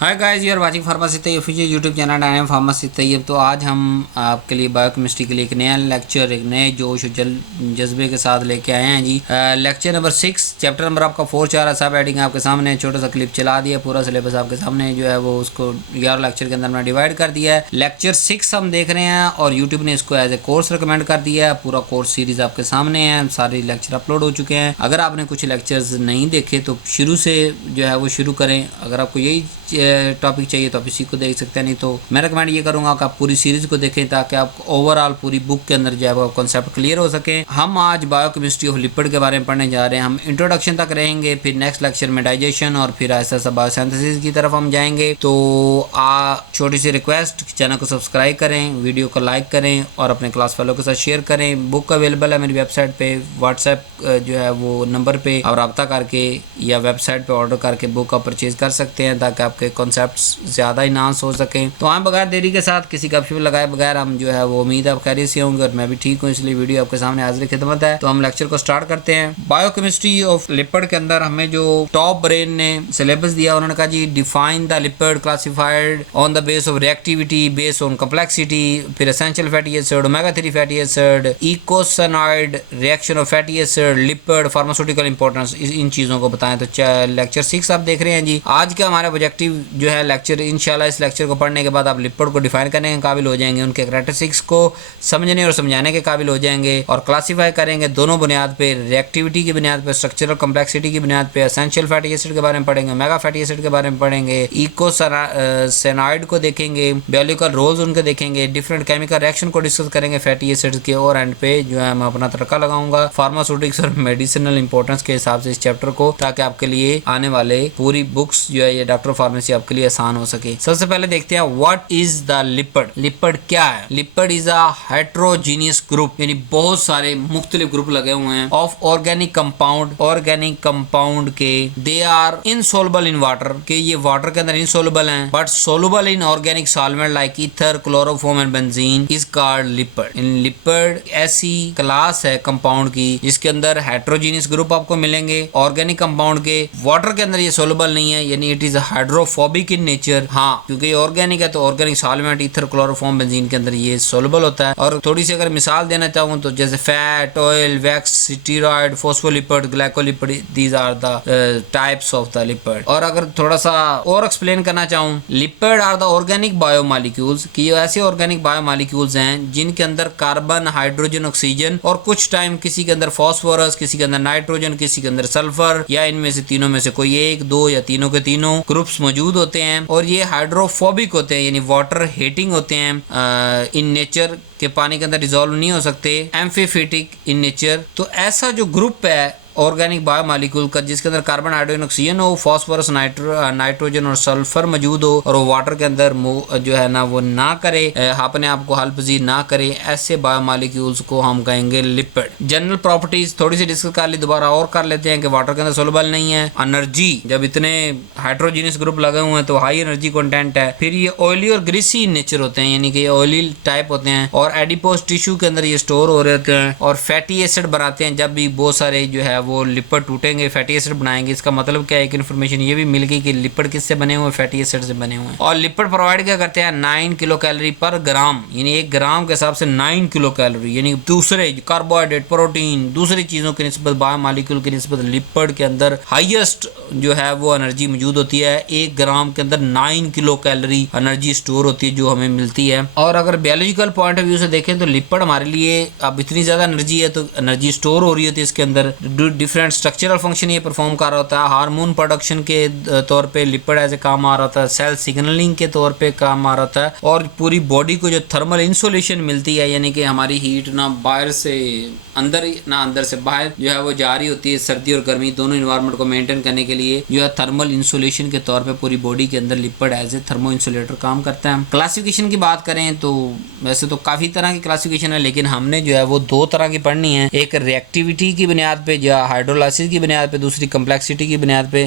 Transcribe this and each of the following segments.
Hi guys, you are watching pharmacy Taiyab official YouTube channel I am pharmacy Taiyab. तो आज हम आपके लिए बायोकेमिस्ट्री के लिए एक नया लेक्चर, एक नए जोश और जज्बे के साथ लेके आए हैं जी। लेक्चर नंबर 6, चैप्टर नंबर आपका 4 है। सब हेडिंग आपके सामने, छोटा सा क्लिप चला दिया, पूरा सिलेबस आपके सामने जो है वो उसको 11 लेक्चर के अंदर मैंने डिवाइड कर दिया है। लेक्चर 6 हम देख रहे हैं और यूट्यूब ने इसको एज ए कोर्स रिकमेंड कर दिया है। पूरा कोर्स सीरीज आपके सामने है, सारे लेक्चर अपलोड हो चुके हैं। अगर आपने कुछ लेक्चर्स नहीं देखे तो शुरू से जो है वो शुरू करें। अगर आपको यही टॉपिक चाहिए तो आप इसी को देख सकते हैं, नहीं तो मैं रिकमेंड ये करूंगा कि आप पूरी सीरीज को देखें ताकि आपको ओवरऑल पूरी बुक के अंदर जो है वो कॉन्सेप्ट क्लियर हो सके। हम आज बायोकेमिस्ट्री ऑफ लिपिड के बारे में पढ़ने जा रहे हैं। हम इंट्रोडक्शन तक रहेंगे, फिर नेक्स्ट लेक्चर में डाइजेशन और फिर ऐसा ऐसा बायोसिंथेसिस की तरफ हम जाएंगे। तो छोटी सी रिक्वेस्ट, चैनल को सब्सक्राइब करें, वीडियो को लाइक करें और अपने क्लास फेलो के साथ शेयर करें। बुक अवेलेबल है मेरी वेबसाइट पे, व्हाट्सएप जो है वो नंबर पे आप रब्ता करके या वेबसाइट पे ऑर्डर करके बुक आप परचेज कर सकते हैं ताकि आपके कॉन्सेप्ट्स ज़्यादा इन्हांस हो सकें। तो हम बगैर देरी के साथ किसी गपशप लगाए बगैर हम जो है वो उम्मीद है आप खैरियत से होंगे और मैं भी ठीक हूँ, इसलिए वीडियो आपके सामने हाजिर खिदमत है। तो हम लेक्चर को स्टार्ट करते हैं। बायोकेमिस्ट्री ऑफ लिपिड के अंदर हमें जो टॉप ब्रेन ने सिलेबस दिया, उन्होंने कहा जी define the lipid classified on the base of reactivity based on complexity, फिर essential fatty acid, omega 3 fatty acid, eicosanoid reaction of fatty acid, lipid, pharmaceutical importance, इन चीज़ों को बताएं। तो लेक्चर 6 आप देख रहे हैं जी। आज का हमारा ऑब्जेक्टिव जो है लेक्चर, इंशाल्लाह इस लेक्चर को पढ़ने के बाद आप लिपिड को डिफाइन करने के काबिल हो जाएंगे, उनके कैरेक्टरिस्टिक्स को समझने और समझाने के काबिल हो जाएंगे और क्लासीफाई करेंगे दोनों बुनियाद पे, रिएक्टिविटी की बुनियाद पे, स्ट्रक्चरल कम्प्लेक्सिटी की बुनियाद पे। एसेंशियल फैटी एसिड के बारे में पढ़ेंगे, मेगा फैटी एसिड के बारे में पढ़ेंगे, इकोसाइनाइड को देखेंगे, बायोलॉजिकल रोल्स उनके देखेंगे, डिफरेंट केमिकल रिएक्शन को डिस्कस करेंगे फैटी एसिड के, और एंड पे जो है मैं अपना तड़का लगाऊंगा फार्मास्यूटिक्स और मेडिसिनल इंपॉर्टेंस के हिसाब से इस चैप्टर को, ताकि आपके लिए आने वाले पूरी बुक्स जो है ये डॉक्टर फार्मेसी आपके लिए आसान हो सके। सबसे पहले देखते हैं what is the lipid. Lipid क्या है? Lipid is a heterogeneous group, यानी बहुत सारे मुख्तलिफ ग्रुप लगे हुए हैं of organic compound. Organic compound के दे आर इनसोलुबल इन वाटर, के ये वाटर के अंदर इनसोलुबल हैं, but soluble in organic solvent like ether, chloroform and benzene, is called lipid. In lipid ऐसी क्लास है कंपाउंड की जिसके अंदर हेट्रोजीनियस ग्रुप आपको मिलेंगे ऑर्गेनिक कंपाउंड के। वाटर के अंदर ये सोलुबल नहीं है, यानी it is hydrophobic in nature. हाँ, क्योंकि ये ऑर्गेनिक है तो organic solvent ether, chloroform, benzene के अंदर ये सोलुबल होता है। और थोड़ी सी अगर मिसाल देना चाहूँ तो जैसे fat, oil, wax, steroid, phospholipid, glycolipid, these are the types of the lipid. और अगर थोड़ा सा और एक्सप्लेन करना चाहूँ, lipid are the organic biomolecules, कि ये ऐसे ऑर्गेनिक बायोमॉलिक्यूल्स हैं जिनके अंदर कार्बन, हाइड्रोजन, ऑक्सीजन और कुछ टाइम किसी के अंदर फॉस्फोरस, किसी के अंदर नाइट्रोजन, किसी के अंदर सल्फर, या इनमें से तीनों में से कोई एक, दो या तीनों के तीनों ग्रुप्स मौजूद होते हैं। और ये हाइड्रोफोबिक होते हैं, यानी वाटर हेटिंग होते हैं इन नेचर, के पानी के अंदर डिजोल्व नहीं हो सकते, एम्फीफिटिक इन नेचर। तो ऐसा जो ग्रुप है ऑर्गेनिक बायोमॉलिक्यूल का जिसके अंदर कार्बन, हाइड्रोजन, ऑक्सीजन हो, फॉस्फोरस, नाइट्रोजन और सल्फर मौजूद हो, और वो वाटर के अंदर जो है ना वो ना करे, अपने आप को हाल पजीर ना करे, ऐसे बायोमॉलिक्यूल्स को हम कहेंगे लिपिड। जनरल प्रॉपर्टीज थोड़ी सी डिस्कस कर ली, दोबारा और कर लेते हैं कि वाटर के अंदर सोलुबल नहीं है। एनर्जी, जब इतने हाइड्रोजीनियस ग्रुप लगे हुए हैं तो हाई एनर्जी कंटेंट है। फिर ये ऑयली और ग्रीसी इन नेचर होते हैं, यानी कि ऑयली टाइप होते हैं, और एडिपोज टिश्यू के अंदर ये स्टोर हो रहे होते हैं, और फैटी एसिड बनाते हैं। जब भी बहुत सारे जो है वो लिपिड टूटेंगे, फैटी एसिड बनाएंगे। इसका मतलब क्या है? एक इन्फॉर्मेशन ये भी मिल गई कि लिपिड किससे बने हुए? फैटी एसिड से बने हुए हैं। और लिपिड प्रोवाइड क्या करते हैं? 9 किलो कैलोरी पर ग्राम, यानी 1 ग्राम के हिसाब से 9 किलो कैलोरी, यानी दूसरे कार्बोहाइड्रेट, प्रोटीन, दूसरी चीजों की निस्बत, बायोमॉलिक्यूल की निस्बत लिपिड के अंदर हाईएस्ट जो है वो एनर्जी मौजूद होती है। 1 ग्राम के अंदर 9 किलो कैलोरी एनर्जी स्टोर होती है जो हमें मिलती है। और अगर बायोलॉजिकल पॉइंट ऑफ व्यू से देखें तो लिपिड हमारे लिए अब इतनी ज्यादा एनर्जी है तो एनर्जी स्टोर हो रही होती है इसके अंदर। डिफरेंट स्ट्रक्चरल फंक्शन ये परफॉर्म कर रहा होता है। हार्मोन प्रोडक्शन के तौर पे लिपिड ऐसे काम आ रहा होता है, सेल सिग्नलिंग के तौर पे काम आ रहा होता है, और पूरी बॉडी को जो थर्मल इंसुलेशन मिलती है, यानी कि हमारी हीट ना बाहर से अंदर ना अंदर से बाहर जो है वो जा रही होती है। सर्दी और गर्मी दोनों इन्वायरमेंट को मेंटेन करने के लिए जो है थर्मल इंसुलेशन के तौर पे पूरी बॉडी के अंदर lipid as a thermo insulator काम करता है। क्लासिफिकेशन की बात करें तो वैसे तो काफी तरह की क्लासिफिकेशन है, लेकिन हमने जो है वो 2 तरह की पढ़नी है। एक रिएक्टिविटी की बुनियाद पे जो हाइड्रोलाइसिस की बुनियाद पे, दूसरी कम्प्लेक्सिटी की बुनियाद पे,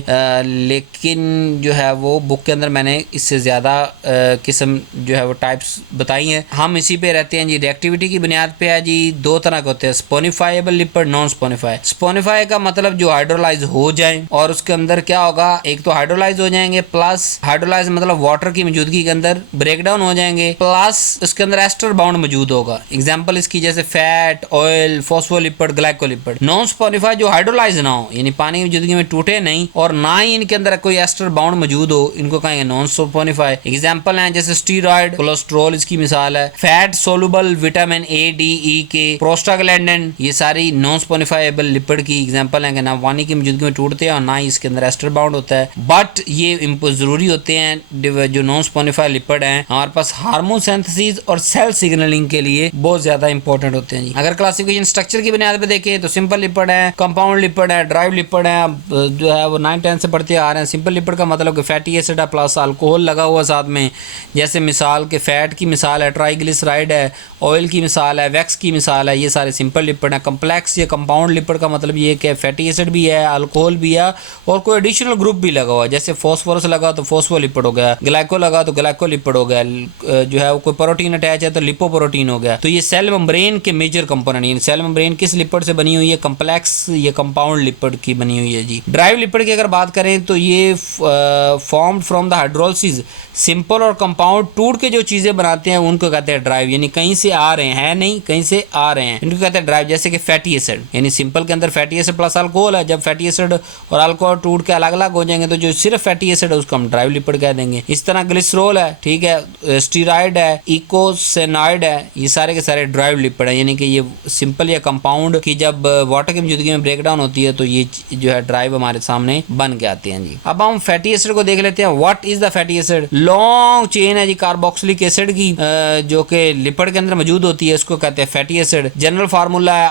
लेकिन जो है वो बुक के अंदर मैंने इससे ज़्यादा किस्म जो है वो टाइप्स बताई हैं। हम इसी पे रहते हैं जी। रिएक्टिविटी की बुनियाद पे है जी, दो तरह के होते हैं, स्पोनिफाइबल लिपिड, नॉन स्पोनिफाई। स्पोनिफाई का मतलब जो हाइड्रोलाइज हो जाए, और उसके अंदर क्या होगा, एक तो हाइड्रोलाइज हो जाएंगे, प्लस हाइड्रोलाइज मतलब वाटर की मौजूदगी के अंदर ब्रेकडाउन हो जाएंगे, प्लस उसके अंदर एस्टर बाउंड मौजूद होगा। एग्जांपल इसकी जैसे fat, oil, phospholipid, glycolipid. Non saponify जो हाइड्रोलाइज ना हो, यानी पानी की मौजूदगी में टूटे नहीं और ना ही इनके अंदर कोई एस्टर बाउंड मौजूद हो, इनको कहेंगे नॉन स्पोनिफाई। एग्जांपल हैं जैसे स्टीरॉयड, कोलेस्ट्रॉल इसकी मिसाल है, fat soluble vitamin A, D, E K, prostaglandin, ये सारी नॉन स्पोनिफाइबल लिपिड की एग्जांपल हैं कि ना पानी की मौजूदगी में टूटते हैं और ना ही इसके अंदर एस्टर बाउंड होता है। बट ये जरूरी होते हैं जो नॉन स्पोनिफाइड लिपिड हैं हमारे पास हार्मोन सिंथेसिस और सेल सिग्नलिंग के लिए बहुत ज्यादा इंपॉर्टेंट होते हैं जी। अगर क्लासिफिकेशन स्ट्रक्चर की बुनियाद पे देखें तो सिंपल लिपिड है, कंपाउंड लिपिड है, ड्राइव लिपिड है, जो है वो 9-10 से पढ़ते आ रहे हैं। सिंपल लिपिड का मतलब कि फैटी एसिड है प्लस अल्कोहल लगा हुआ साथ में, जैसे मिसाल के फैट की मिसाल है ट्राइग्लिसराइड है, ऑयल की मिसाल है, वैक्स की मिसाल है, ये सारे सिंपल लिपिड है। कम्प्लेक्स या कंपाउंड लिपिड का मतलब ये कि फैटी एसिड भी है, अल्कोहल भी है और कोई एडिशनल ग्रुप भी लगा हुआ है, जैसे फॉस्फोरस लगा तो फॉस्फोलिपिड हो गया, ग्लाइको लगा तो ग्लाइकोलिपिड हो गया, जो है कोई प्रोटीन अटैच है तो लिपोप्रोटीन हो गया। तो ये सेल मेम्ब्रेन के मेजर कंपोनेंट, यानी सेल मेम्ब्रेन किस लिपिड से बनी हुई है, कम्प्लेक्स या कंपाउंड लिपिड की बनी हुई है जी। ड्राइव लिपिड की अगर बात करें तो ये formed from the hydrolysis, simple और कंपाउंड टूट के जो चीजें बनाते हैं उनको कहते हैं ड्राइव, यानी कहीं से आ रहे हैं नहीं कहीं से आ रहे हैं, इनको कहते हैं ड्राइव। जैसे कि फैटी एसिड, यानी सिंपल के अंदर फैटी एसिड प्लस अल्कोहल है, जब फैटी एसिड और अल्कोहल टूट के अलग अलग हो जाएंगे तो जो सिर्फ फैटी एसिड है उसको हम ड्राइव लिपिड कह देंगे। इस तरह ग्लिसरॉल है, ठीक है, स्टीरॉयड है, इकोसेनॉइड है, ये सारे के सारे ड्राइव लिपिड है, यानी कि ये सिंपल या कंपाउंड की जब वाटर की मौजूदगी में ब्रेकडाउन होती है तो ये जो है ड्राइव हमारे सामने बन के आते हैं जी। अब हम फैटी एसिड को देख लेते हैं। What is the fatty acid? Long chain है जी कार्बोक्सिलिक एसिड की, जो कि लिपिड के अंदर मौजूद होती है, इसको कहते हैं फैटी एसिड। जनरल फार्मूला है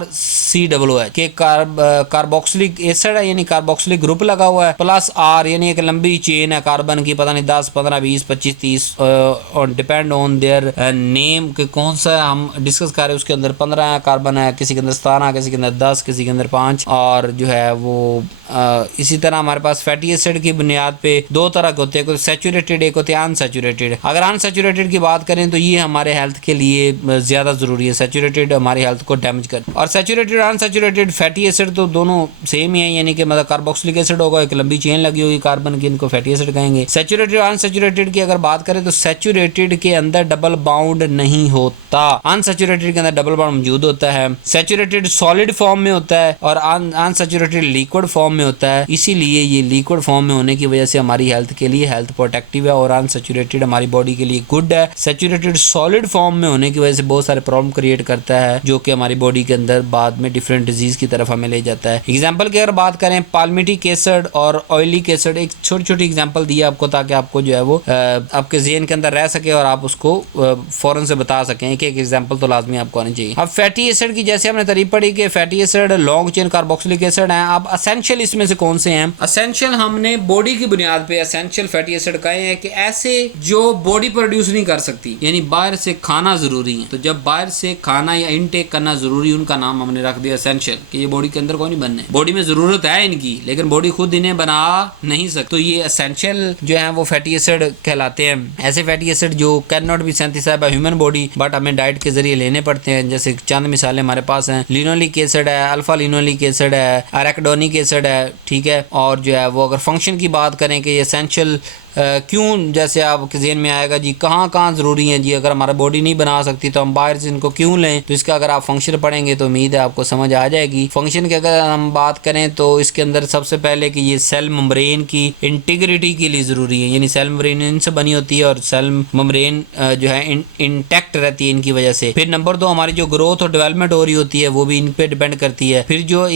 RCOOH के कार्बोक्सिलिक एसिड है, यानी कार्बोक्सिलिक ग्रुप लगा हुआ है, प्लस R, यानी एक लंबी चेन है कार्बन की, पता नहीं 10, 15, 20, 25, 30 और डिपेंड ऑन देयर नेम के कौन सा हम डिस्कस कर रहे हैं। उसके अंदर 15 कार्बन है, किसी के अंदर 17, किसी के अंदर 10, किसी के अंदर 5, और जो है वो इसी तरह हमारे पास फैटी एसिड की बुनियाद पे दो तरह के होते हैं, एक सैचुरेटेड, एक होते हैं अनसैचुरेटेड। अगर अनसैचुरेटेड की बात करें तो ये हमारे हेल्थ के लिए ज़्यादा ज़रूरी है, सैचुरेटेड हमारी हेल्थ को डैमेज कर। और सैचुरेटेड अनसैचुरेटेड फैटी एसिड तो दोनों सेम ही है, यानी कि मतलब कार्बोक्सिलिक एसिड होगा, एक लंबी चेन लगी होगी कार्बन की, इनको फैटी एसिड कहेंगे। सैचुरेटेड और अनसैचुरेटेड की अगर बात करें तो सैचुरेटेड के अंदर डबल बाउंड नहीं होता, अनसैचुरेटेड के अंदर डबल बाउंड मौजूद होता है। सैचुरेटेड सॉलिड फॉर्म में होता है और अनसैचुरेटेड लिक्विड फॉर्म में होता है, इसीलिए ये लिक्विड फॉर्म में होने की वजह से हमारी हेल्थ के लिए हेल्थ प्रोटेक्टिव है और अनसैचुरेटेड हमारी बॉडी के लिए गुड है। सैचुरेटेड सॉलिड फॉर्म में होने की वजह से बहुत सारे प्रॉब्लम क्रिएट करता है, जो कि हमारी बॉडी के अंदर बाद में डिफरेंट डिजीज की तरफ हमें ले जाता है। एग्जाम्पल की अगर बात करें, पाल्मिटिक एसिड और ऑयलिक एसिड, एक छोटी छोटी एग्जाम्पल दी है आपको ताकि आपको जो है वो आपके ज़हन के अंदर रह सके और आप उसको फौरन से बता सकें। एक एक एग्जाम्पल तो लाजमी आपको आनी चाहिए। अब फैटी एसिड की जैसे हमने तारीफ पढ़ी कि fatty acid long chain carboxylic acid है। अब असेंशियल इसमें से कौन से हैं? असेंशियल हमने बॉडी की बुनियाद पे असेंशियल फैटी एसिड कहे हैं कि ऐसे जो बॉडी प्रोड्यूस नहीं कर सकती, यानी बाहर से खाना जरूरी है, तो जब बाहर से खाना या इनटेक करना जरूरी, उनका नाम हमने रख दिया असेंशियल, कि ये बॉडी के अंदर कोई नहीं बनने, बॉडी में जरूरत है इनकी लेकिन बॉडी खुद इन्हें बना नहीं सकती, तो ये असेंशियल जो है वो फैटी एसिड कहलाते हैं। ऐसे फैटी एसिड जो can not be synthesised by human body but हमें डाइट के जरिए लेने पड़ते हैं, जैसे चंद मिसालें हमारे पास हैं। लिनोलिक एसिड है, अल्फा लिनोलिक एसिड है, अरेकिडोनिक एसिड है, ठीक है। और जो है वो अगर फंक्शन की बात करें कि एसेंशियल क्यों, जैसे आपके ज़हन में आएगा जी कहाँ कहाँ ज़रूरी है जी, अगर हमारा बॉडी नहीं बना सकती तो हम बाहर से इनको क्यों लें, तो इसका अगर आप फंक्शन पढ़ेंगे तो उम्मीद है आपको समझ आ जाएगी। फंक्शन की अगर हम बात करें तो इसके अंदर सबसे पहले कि ये सेल मेम्ब्रेन की इंटीग्रिटी के लिए ज़रूरी है, यानी सेल मेम्ब्रेन इनसे बनी होती है और सेल मेम्ब्रेन जो है इंटैक्ट रहती है इनकी वजह से। फिर नंबर 2, हमारी जो ग्रोथ और डेवलपमेंट हो रही होती है वो भी इन पे डिपेंड करती है। फिर जो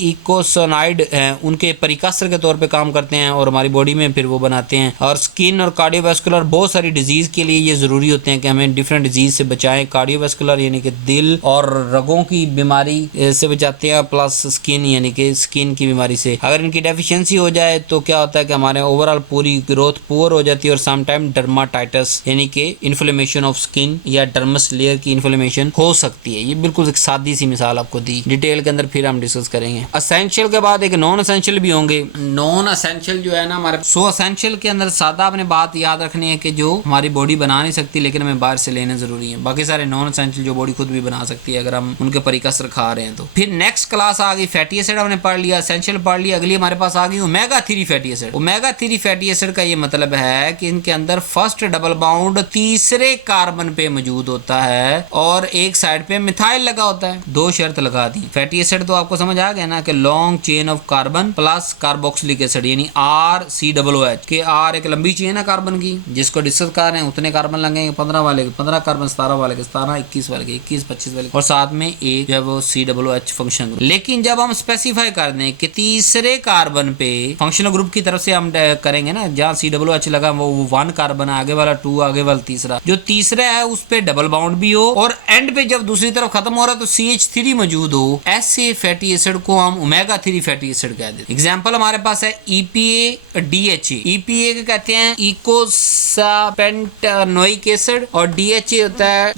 इकोसोनाइड हैं उनके परिकास्टर के तौर पर काम करते हैं और हमारी बॉडी में फिर फिर वो बनाते हैं। और स्किन और कार्डियोवास्कुलर बहुत सारी डिजीज के लिए ये जरूरी होते हैं कि हमें डिफरेंट डिजीज से बचाएं। कार्डियोवास्कुलर यानी कि दिल और रगों की बीमारी से बचाते हैं, प्लस स्किन यानी कि स्किन की बीमारी से। अगर इनकी डेफिशिएंसी हो जाए तो क्या होता है कि हमारे ओवरऑल पूरी ग्रोथ पुअर हो जाती है और समटाइम डर्माटाइटिस यानी कि इन्फ्लेमेशन ऑफ स्किन या डर्मस लेयर की इन्फ्लेमेशन हो सकती है। ये बिल्कुल एक सादी सी मिसाल आपको दी, डिटेल के अंदर फिर हम डिस्कस करेंगे। असेंशियल के बाद एक नॉन असेंशियल भी होंगे। नॉन असेंशियल जो है ना हमारे असेंशियल के अंदर सादा आपने बात याद रखनी है कि जो हमारी बॉडी बना नहीं सकती लेकिन हमें बाहर से लेने जरूरी है। बाकी सारे नॉन असेंशियल जो बॉडी खुद भी बना सकती है अगर हम उनके परिकसर खा रहे हैं तो। फिर नेक्स्ट क्लास आ गई फैटी एसिड, हमने पढ़ लिया, एसेंशियल पढ़ लिया। अगली हमारे पास आ गई omega 3 fatty acid. Omega 3 fatty acid का ये मतलब है कि इनके अंदर फर्स्ट डबल बॉन्ड तीसरे कार्बन पे मौजूद होता है और एक साइड पे मिथाइल लगा होता है। दो शर्त लगा दी। फैटी एसिड तो आपको समझ आ गया ना कि long chain of carbon plus carboxylic acid यानी RCOOH के R एक लंबी चेन है कार्बन की जिसको डिस्कस कर रहे हैं। उतने कार्बन लगेंगे 15 वाले के 15 कार्बन, 17 वाले के 17, 21 वाले के 21, 25 वाले और साथ में एक जो है वो COOH फंक्शन ग्रुप। लेकिन जब हम स्पेसिफाई कर दें कि तीसरे कार्बन पे फंक्शनल ग्रुप की तरफ से हम करेंगे ना, जहाँ COOH लगा वो 1 कार्बन है, आगे वाला 2, आगे वाला तीसरा, जो तीसरा है उस पे डबल बाउंड भी हो और एंड पे जब दूसरी तरफ खत्म हो रहा है तो CH3 मौजूद हो, ऐसे फैटी एसिड को हम ओमेगा 3 फैटी एसिड कह देते हैं। एग्जांपल हमारे पास है EPA DHA। EPA के कहते हैं इकोसापेंटानोइक एसिड और DHA होता है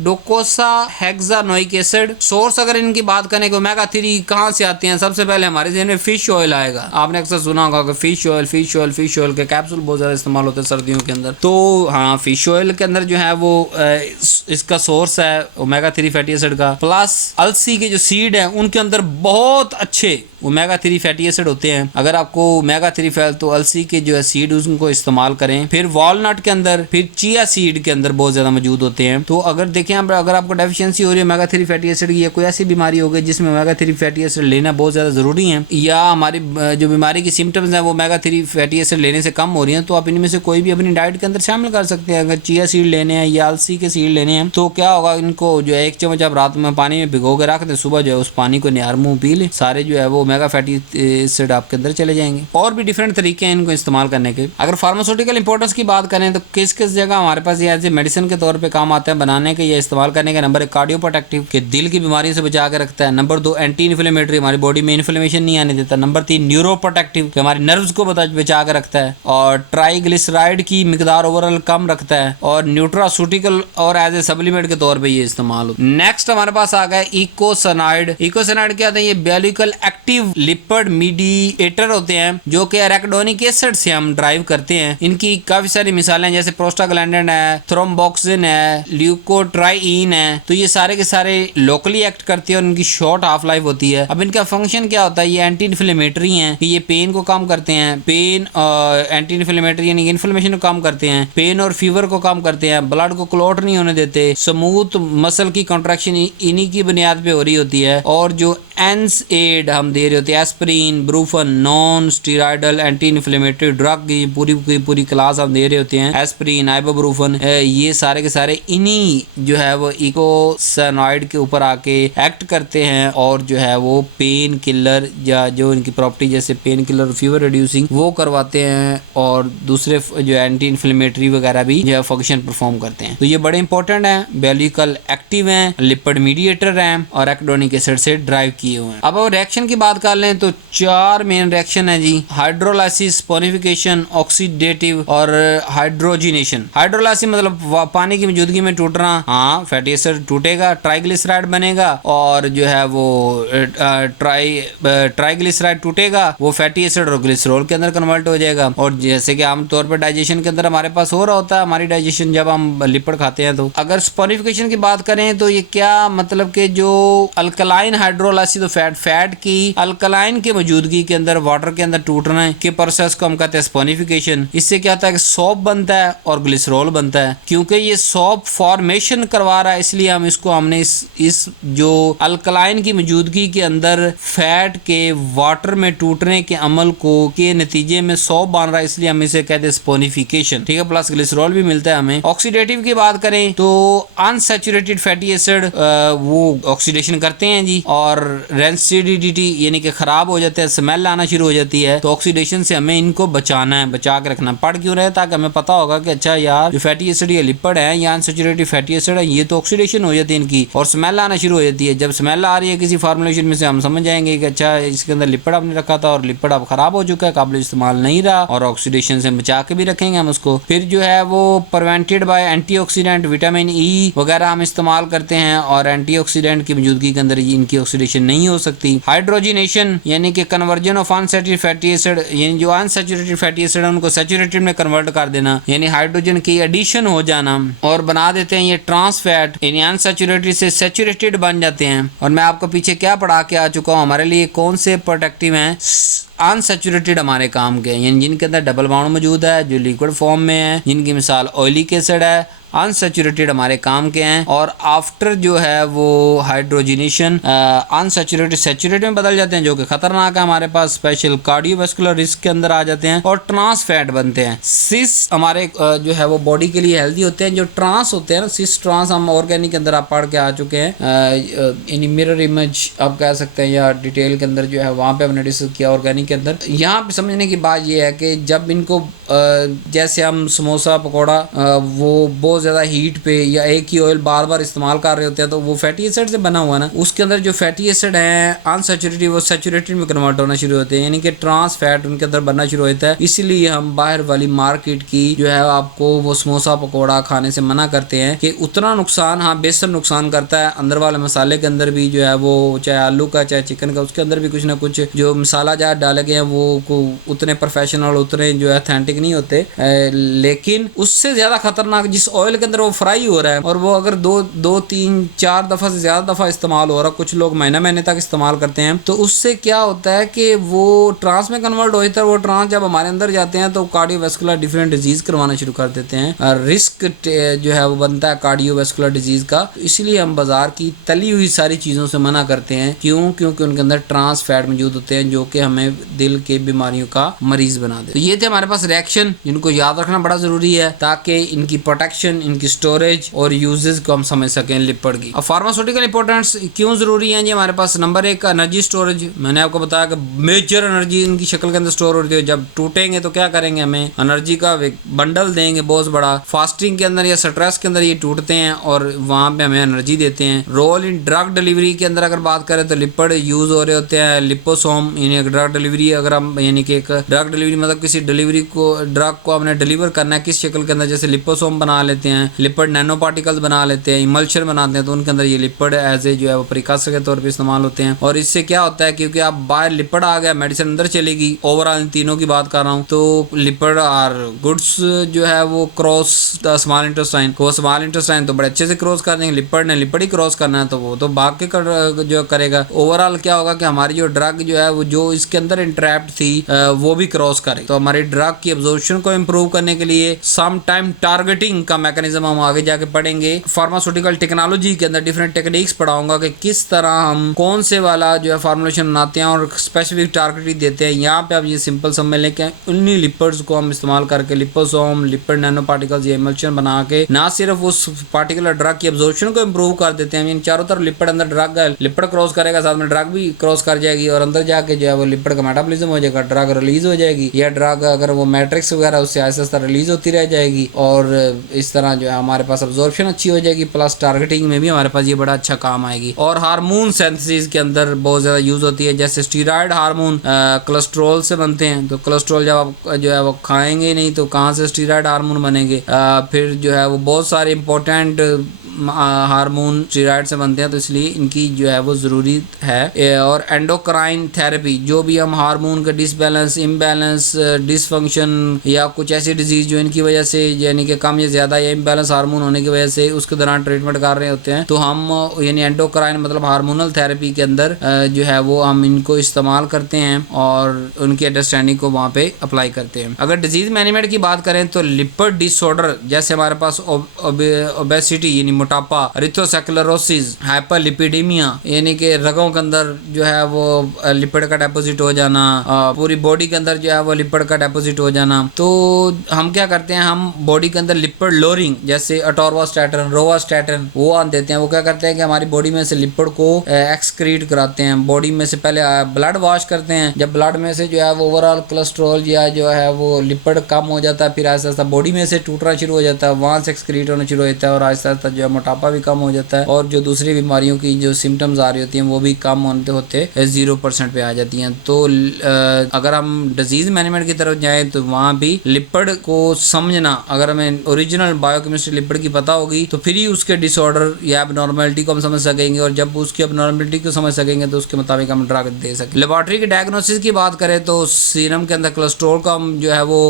डोकोसा हेक्सानोइक एसिड। सोर्स अगर इनकी बात करें कि ओमेगा 3 कहाँ से आते हैं, सबसे पहले हमारे ज़हन में फिश ऑयल आएगा। आपने अक्सर सुना होगा कि फिश ऑयल के कैप्सूल बहुत ज़्यादा इस्तेमाल होते हैं सर्दियों के अंदर। तो हाँ, फिश ऑयल के अंदर जो है वो इसका सोर्स है ओमेगा 3 फैटी एसिड का। प्लस अलसी के जो सीड है उनके अंदर बहुत अच्छे ओमेगा 3 फैटी एसिड होते हैं। अगर आपको ओमेगा 3 फैल तो अलसी के जो है सीड उनको इस्तेमाल करें। फिर वॉलनट के अंदर, फिर चिया सीड के अंदर बहुत ज्यादा मौजूद होते हैं। तो अगर देखें अगर आपको डेफिशिएंसी हो रही है ओमेगा 3 फैटी एसिड की या कोई ऐसी बीमारी हो गई जिसमें ओमेगा 3 फैटी एसिड लेना बहुत ज्यादा जरूरी है, या हमारी जो बीमारी की सिम्टम्स है वो ओमेगा 3 फैटी एसिड लेने से कम हो रही है, तो आप इनमें से कोई भी अपनी डाइट के अंदर शामिल कर सकते हैं। अगर चिया सीड लेने हैं या अलसी के सीड लेने हैं तो क्या होगा, इनको जो है 1 चम्मच आप रात में पानी में भिगो के रख दें, सुबह जो है उस पानी को निहार मुंह पी लें, सारे जो है वो ओमेगा फैटी एसिड आपके अंदर चले जाएंगे। और भी डिफरेंट तरीके हैं इनको इस्तेमाल करने के। अगर फार्मास्यूटिकल इंपॉर्टेंस की बात करें तो किस किस जगह हमारे पास ये एज ए मेडिसिन के तौर पे काम आते हैं बनाने के या इस्तेमाल करने के। नंबर 1 कार्डियो प्रोटेक्टिव के दिल की बीमारियों से बचा के रखता है। नंबर 2 एंटी इन्फ्लेमेटरी, हमारी बॉडी में इन्फ्लेमेशन नहीं आने देता। नंबर 3 न्यूरो प्रोटेक्टिव के हमारे नर्व्स को बचा के रखता है। और ट्राइग्लिसराइड की मिकदार ओवरऑल कम रखता है। और न्यूट्रास्यूटिकल और एज ए सप्लीमेंट के तौर पर ये इस्तेमाल होता है। नेक्स्ट हमारे पास आ गया इकोसनाइड। इकोसनाइड क्या होता है, ये बायोलॉजिकल एक्टिव लिपिड मीडिएटर होते हैं जो कि एराकिडोनिक एसिड से हम ड्राइव करते हैं। इनकी काफी सारी मिसालें जैसे प्रोस्टाग्लैंडिन है, थ्रोम्बोक्सिन है, ल्यूकोट्राइन है। तो ये सारे के सारे लोकली एक्ट करते हैं और इनकी शॉर्ट हाफ लाइफ होती है। अब इनका फंक्शन क्या होता है, ये एंटी इन्फ्लेमेटरी हैं कि ये पेन को कम करते हैं। पेन एंटी इन्फ्लेमेटरी यानी इन्फ्लेमेशन को कम करते हैं, पेन और फीवर को कम करते हैं, ब्लड को क्लॉट नहीं होने देते, स्मूथ मसल की कॉन्ट्रैक्शन इन्हीं की बुनियाद पे हो रही होती है। और जो एड हम दे रहे होते हैं aspirin, Brufen, non steroidal anti inflammatory drug की पूरी क्लास हम दे रहे होते हैं। एस्पिरिन, आइबोब्रूफन, ये सारे के सारे इन्हीं जो है वो इकोसैनॉइड के ऊपर आके एक्ट करते हैं और जो है वो पेन किलर या जो इनकी प्रॉपर्टी जैसे पेन किलर, फीवर रिड्यूसिंग वो करवाते हैं और दूसरे जो एंटी इन्फ्लेमेटरी वगैरह भी जो है फंक्शन परफॉर्म करते हैं। तो ये बड़े इंपॉर्टेंट है, बायोलॉजिकल एक्टिव हैं, लिपिड मीडिएटर हैं और एराकिडोनिक एसिड से ड्राइव किए हुए हैं। अब रिएक्शन की बात कर लें तो 4 मेन रिएक्शन है जी, हाइड्रोलाइसिस, स्पोनिफिकेशन, ऑक्सीडेटिव और हाइड्रोजिनेशन। हाइड्रोलाइसिस मतलब पानी की मौजूदगी में टूटना, हाँ फैटी एसिड टूटेगा, ट्राइग्लिसराइड बनेगा और जो है वो ट्राइग्लिसराइड टूटेगा, वो फैटी एसिड और ग्लिसरॉल के अंदर कन्वर्ट हो जाएगा। और जैसे कि आमतौर पर डाइजेशन के अंदर हमारे पास हो रहा होता है, हमारी डाइजेशन जब हम लिपिड खाते हैं तो। अगर स्पोनिफिकेशन की बात करें तो ये क्या मतलब कि जो अल्कलाइन हाइड्रोलाइसिस तो फैट की अल्कलाइन के मौजूदगी के अंदर वाटर के अंदर टूटने के प्रोसेस को हम कहते हैं स्पोनिफिकेशन। इससे क्या होता है कि सॉप बनता है और ग्लिसरॉल बनता है। क्योंकि ये सॉप फॉर्मेशन करवा रहा है इसलिए हमने इस जो अल्कलाइन की मौजूदगी के अंदर फैट के वाटर में टूटने के अमल को के नतीजे में सॉप बन रहा है इसलिए हम इसे कहते हैं स्पोनिफिकेशन, ठीक है। प्लस ग्लिसरॉल भी मिलता है हमें। ऑक्सीडेटिव की बात करें तो अनसैचुरेटेड फैटी एसिड वो ऑक्सीडेशन करते हैं जी और रेंसिडिटी यानी कि खराब हो जाते हैं, स्मेल आना शुरू हो जाती है। तो ऑक्सीडेशन से हमें हमें इनको बचाना है, बचा के रखना। पढ़ क्यों रहे? ताकि हमें पता होगा कि अच्छा यार जो फैटी एसिड ये लिपिड है या अनसैचुरेटेड फैटी एसिड है, ये तो ऑक्सीडेशन हो जाती है इनकी और स्मेल आना शुरू हो जाती है। जब स्मेल आ रही है किसी फार्मूलेशन में से, हम समझ जाएंगे कि अच्छा इसके अंदर लिपिड आपने रखा था और लिपिड अब खराब हो चुका है, काबिल इस्तेमाल नहीं रहा, और ऑक्सीडेशन से बचा के भी रखेंगे हम उसको। फिर जो है वो prevented by antioxidant, vitamin E वगैरह हम इस्तेमाल करते हैं और एंटीऑक्सीडेंट की मौजूदगी के अंदर इनकी ऑक्सीडेशन नहीं हो सकती। हाइड्रोजनेशन यानी कि conversion of unsaturated fatty acid, यानी जो अनसैचुरेटेड फैटी एसिड है उनको सैचुरेटेड में कन्वर्ट कर देना, यानी हाइड्रोजन की एडिशन हो जाना और बना देते हैं ये ट्रांस फैट, यानी अनसैचुरेटेड से सैचुरेटेड बन जाते हैं। और मैं आपको पीछे क्या पढ़ा के आ चुका हूँ, हमारे लिए कौन से प्रोटेक्टिव हैं, अनसैचुरेटेड हमारे काम के, यानी जिनके अंदर डबल बॉन्ड मौजूद है, जो लिक्विड फॉर्म में है, जिनकी मिसाल ऑयलिक एसिड है, अनसैचुरेटेड हमारे काम के हैं। और आफ्टर जो है वो हाइड्रोजनेशन अनसैचुरेटेड सैचुरेटेड में बदल जाते हैं, जो कि खतरनाक है हमारे पास, स्पेशल कार्डियोवास्कुलर रिस्क के अंदर आ जाते हैं और ट्रांस फैट बनते हैं। सिस हमारे जो है वो बॉडी के लिए हेल्दी होते हैं। जो ट्रांस होते हैं ना, सिस ट्रांस हम ऑर्गेनिक के अंदर आप पढ़ के आ चुके हैं, इन मिरर इमेज आप कह सकते हैं, या डिटेल के अंदर जो है वहाँ पे हमने डिस्कस किया ऑर्गेनिक के अंदर। यहाँ पे समझने की बात ये है कि जब इनको जैसे हम समोसा पकौड़ा वो बहुत ज़्यादा हीट पे या एक ही ऑयल बार बार इस्तेमाल कर रहे होते हैं, तो वो फैटी एसिड से बना हुआ ना, उसके अंदर जो फैटी एसिड है अनसैचुरेटेड वो सैचुरेटेड में कन्वर्ट होना शुरू होते हैं, यानी कि ट्रांस फैट उनके अंदर बनना शुरू होता है। इसीलिए हम बाहर वाली मार्केट की जो है आपको वो समोसा पकौड़ा खाने से मना करते हैं कि उतना नुकसान, हाँ बेशक नुकसान करता है, अंदर वाले मसाले के अंदर भी जो है वो चाहे आलू का चाहे चिकन का, उसके अंदर भी कुछ ना कुछ जो मसाला जात डाले गए हैं वो उतने प्रोफेशनल उतने जो है ऑथेंटिक नहीं होते, लेकिन उससे ज़्यादा खतरनाक जिस ऑयल के अंदर वो फ्राई हो रहा है और वो अगर दो तीन चार दफ़ा से ज़्यादा दफ़ा इस्तेमाल हो रहा है, कुछ लोग महीने तक इस्तेमाल करते हैं, तो उससे क्या होता है कि वो ट्रांस में कन्वर्ट होता है। वो ट्रांस जब हमारे अंदर जाते हैं तो कार्डियोवास्कुलर डिफरेंट डिजीज़ करवाना शुरू कर देते हैं, रिस्क जो है वो बनता है कार्डियोवास्कुलर डिजीज़ का। इसलिए हम बाजार की तली हुई सारी चीज़ों से मना करते हैं। क्योंकि उनके अंदर ट्रांस फैट मौजूद होते हैं जो कि हमें दिल के बीमारियों का मरीज बना दे। तो ये थे हमारे पास रिएक्शन, जिनको याद रखना बड़ा ज़रूरी है ताकि इनकी प्रोटेक्शन, इनकी स्टोरेज और यूजेस को हम समझ सकें लिपिड की। अब फार्मास्यूटिकल इंपॉर्टेंस क्यों ज़रूरी है जी हमारे पास? नंबर एक, एनर्जी स्टोरेज। मैंने आपको बताया कि मेजर एनर्जी इनकी शक्ल के अंदर स्टोर होती है। जब टूटेंगे तो क्या करेंगे, हमें एनर्जी का बंडल देंगे बहुत बड़ा। फास्टिंग के अंदर या स्ट्रेस के अंदर ये टूटते हैं और वहाँ पे हमें एनर्जी देते हैं। रोल इन ड्रग डिलीवरी के अंदर अगर बात करें तो लिपिड यूज़ हो रहे होते हैं। लिपोसोम यानी एक ड्रग डिलीवरी, अगर हम यानी कि एक ड्रग डिलीवरी मतलब किसी डिलीवरी को, ड्रग को हमने डिलीवर करना है किस शक्ल के अंदर, जैसे लिपोसोम बना लेते हैं, लिपिड नैनो पार्टिकल्स बना लेते हैं, इमल्शन बनाते हैं, तो उनके अंदर ये लिपिड एज ए जो है वो प्रिकॉसर के तौर पे इस्तेमाल होते हैं। और इससे क्या होता है, क्योंकि आप बाहर लिपिड आ गया, मेडिसिन अंदर चलेगी। ओवरऑल इन तीनों की बात कर रहा हूँ, तो लिपिड और गुड्स जो है वो क्रॉस स्मॉल इंटेस्टाइन को, स्मॉल इंटेस्टाइन तो बड़े अच्छे से क्रॉस कर देंगे। लिपिड ने लिपिड ही क्रॉस करना है तो वो तो भाग के जो करेगा। ओवरऑल क्या होगा कि हमारी जो ड्रग जो है वो जो इसके अंदर इंट्रैप्ड थी वो भी क्रॉस करे। तो हमारी ड्रग की एब्जॉर्प्शन को इम्प्रूव करने के लिए सम टाइम टारगेटिंग का मैकेनिज्म हम आगे जाके पढ़ेंगे। फार्मास्यूटिकल टेक्नोलॉजी के अंदर डिफरेंट टेक्निक्स पढ़ाऊंगा कि किस तरह हम कौन से वाला जो है फार्मुलेशन बनाते हैं और स्पेसिफिक टारगेटिंग देते हैं। यहाँ पे आप ये सिंपल समझ लें कि उन्हीं लिपिड्स को हम इस्तेमाल करके लिपोसोम, लिपिड नैनो पार्टिकल्स, ये इमल्शन बना के ना सिर्फ उस पार्टिकुलर ड्रग की एब्जॉर्प्शन को इम्प्रूव कर देते हैं, चारों तरफ लिपिड अंदर ड्रग है, लिपिड क्रॉस करेगा, साथ में ड्रग भी क्रॉस कर जाएगी और अंदर जाके जो है वो लिपिड का मेटाबॉलिज्म हो जाएगा, ड्रग रिलीज हो जाएगी। या ड्रग अगर वो मैट्रिक्स वगैरह उससे आहिस्ता आहिस्ता रिलीज होती रह जाएगी और इस तरह जो है हमारे पास एब्जॉर्प्शन अच्छी हो जाएगी, प्लस टारगेटिंग में भी हमारे पास ये बड़ा अच्छा काम आएगी। और हार्मोन सिंथेसिस के अंदर बहुत ज़्यादा यूज़ होती है, जैसे स्टीरॉयड हार्मोन कोलेस्ट्रॉल से बनते हैं। तो कोलेस्ट्रॉल जब आप जो है वो खाएंगे नहीं तो कहाँ से स्टीरॉयड हार्मोन बनेंगे। फिर जो है वो बहुत सारे इंपॉर्टेंट हार्मोन स्टीरॉयड से बनते हैं, तो इसलिए इनकी जो है वो ज़रूरी है। और एंडोक्राइन थेरेपी, जो भी हम हार्मोन का डिसबैलेंस, इम्बैलेंस, डिसफंक्शन या कुछ ऐसी डिजीज़ जो इनकी वजह से यानी कि कम या ज़्यादा या इम्बैलेंस हार्मोन होने की वजह से उसके दौरान ट्रीटमेंट कर रहे होते हैं, तो हम यानी एंडोक्राइन मतलब हार्मोनल थेरेपी के अंदर जो है वो हम इनको इस्तेमाल करते हैं और उनकी अंडरस्टैंडिंग को वहाँ पे अप्लाई करते हैं। अगर डिजीज़ मैनेजमेंट की बात करें तो लिपिड डिसऑर्डर, जैसे हमारे पास ओबेसिटी यानी मोटापा, रिथोसेक्लरोसिस, हाइपरलिपिडीमिया यानी कि रगों के अंदर जो है वो लिपिड का डिपॉजिट हो जाना, पूरी बॉडी के अंदर जो है वो लिपिड का डिपॉजिट हो जाना। तो हम क्या करते हैं, हम बॉडी के अंदर लिपिड लोअरिंग जैसे अटोरवास्टैटिन, रोवास्टैटिन वो आन देते हैं। वो क्या करते हैं कि हमारी बॉडी में से लिपिड को एक्सक्रीट कराते हैं। बॉडी में से पहले ब्लड वॉश करते हैं। जब ब्लड में से जो है वो ओवरऑल कोलेस्ट्रॉल या जो है वो लिपिड कम हो जाता है, फिर आहिस्ता आहिस्ता बॉडी में से टूटना शुरू हो जाता है, वहाँ से एक्सक्रीट होना शुरू हो जाता है और आहिस्ता आहिस्ता जो है मोटापा भी कम हो जाता है और जो दूसरी बीमारियों की जो सिम्टम्स आ रही होती हैं वो भी कम होते होते 0% पे आ जाती हैं। तो अगर हम डिजीज मैनेजमेंट की तरफ जाएं तो वहाँ भी लिपिड को समझना, अगर हमें ओरिजिनल बायोकेमिस्ट्री लिपिड की पता होगी तो फिर ही उसके डिसऑर्डर या एबनॉर्मलिटी को हम समझ सकेंगे और जब उसकी एबनॉर्मलिटी को समझ सकेंगे तो उसके मुताबिक हम ड्रग दे सकेंगे। लेबोरेटरी की डायग्नोसिस की बात करें तो सीरम के अंदर कोलेस्ट्रॉल का हम जो है वो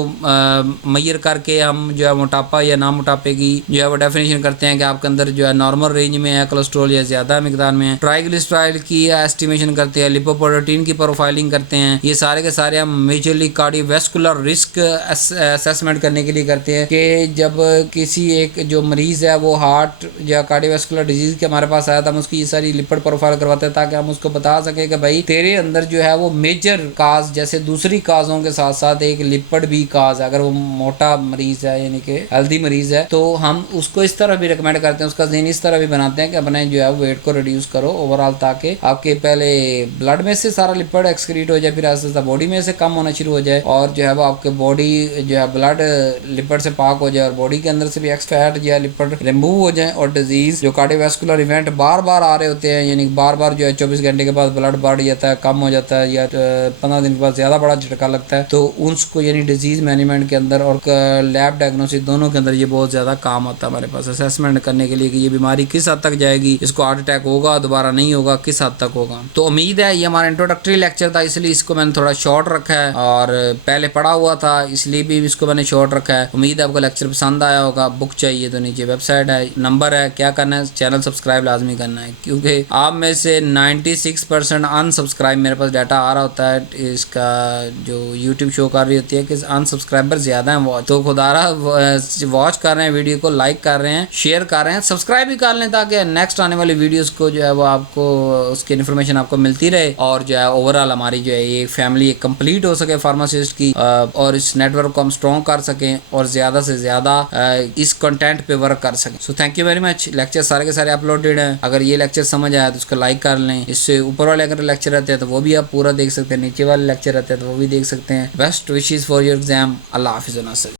मेजर करके हम जो है मोटापा या ना मोटापे की जो है वो डेफिनेशन करते हैं कि आपके अंदर जो है नॉर्मल रेंज में है कोलेस्ट्रॉल या ज्यादा मिकदार में है। ट्राइग्लिसराइड की एस्टिमेशन करते हैं, लिपोप्रोटीन की प्रोफाइलिंग करते हैं। ये सारे के सारे हम मेजरली कार्डियोवैस्कुलर रिस्क असेसमेंट करने के लिए करते हैं कि जब किसी एक जो मरीज है वो हार्ट या कार्डियोवैस्कुलर डिजीज के हमारे पास आया था, हम उसकी ये सारी लिपिड प्रोफाइल करवाते हैं ताकि हम उसको बता सके कि भाई तेरे अंदर जो है वो मेजर काज जैसे दूसरी काजों के साथ साथ एक लिपिड भी काज है। अगर वो मोटा मरीज है यानी कि हेल्दी मरीज है तो हम उसको इस तरह भी रिकमेंड करते हैं, उसका ज़हन इस तरह भी बनाते हैं कि अपने जो है वेट को रिड्यूस करो ओवरऑल ताकि आपके पहले ब्लड में से सारा लिपिड एक्सक्रीट हो जाए, फिर आहिस्ता आहिस्ता बॉडी में से कम होना शुरू हो जाए और जो है वो आपके बॉडी जो है ब्लड लिपिड से पाक हो जाए और बॉडी के अंदर से भी एक्स्ट्रा फैट या लिपिड रिमूव हो जाए और डिजीज जो कार्डियोवैस्कुलर इवेंट बार बार आ रहे होते हैं, यानी बार बार जो है 24 घंटे के बाद ब्लड बढ़ जाता है, कम हो जाता है या 15 दिन के बाद ज्यादा बड़ा झटका लगता है, तो उसको यानी डिजीज मैनेजमेंट के अंदर और लैब डायग्नोसिस दोनों के अंदर ये बहुत ज्यादा काम आता है हमारे पास असेसमेंट करने के लिए कि ये बीमारी किस हद तक जाएगी, इसको हार्ट अटैक होगा, दोबारा नहीं होगा, किस हद तक होगा। तो उम्मीद है ये हमारा इंट्रोडक्टरी लेक्चर था, इसलिए इसको मैंने थोड़ा शॉर्ट रखा है और पहले पढ़ा हुआ था इसलिए भी इसको मैंने शॉर्ट रखा है। उम्मीद है आपको लेक्चर पसंद आया होगा। बुक चाहिए तो नीचे वेबसाइट है, नंबर है, क्या करना है, चैनल सब्सक्राइब लाजमी करना है क्योंकि आप में से 96% अनसब्सक्राइब मेरे पास डाटा आ रहा होता है, इसका जो यूट्यूब शो कर रही होती है कि अनसब्सक्राइबर ज़्यादा हैं वॉच, तो खुदारा वॉच कर रहे हैं, वीडियो को लाइक कर रहे हैं, शेयर कर रहे हैं, सब्सक्राइब भी कर लें ताकि नेक्स्ट आने वाली वीडियोस को जो है वो आपको उसकी इन्फॉर्मेशन आपको मिलती रहे और जो है ओवरऑल हमारी जो है ये फैमिली कंप्लीट हो सके फार्मासिस्ट की और इस नेटवर्क को हम स्ट्रॉन्ग कर सकें और ज़्यादा से ज़्यादा इस कंटेंट पे वर्क कर सकें। So thank you very much. Lecture सारे के सारे अपलोडेड हैं, अगर ये लेक्चर समझ आया तो उसको लाइक कर लें। इससे ऊपर वाले अगर लेक्चर रहते हैं तो वो भी आप पूरा देख सकते हैं, नीचे वाले लेक्चर रहते हैं तो वो भी देख सकते हैं। Best wishes for your exam. अल्लाह हाफिज़।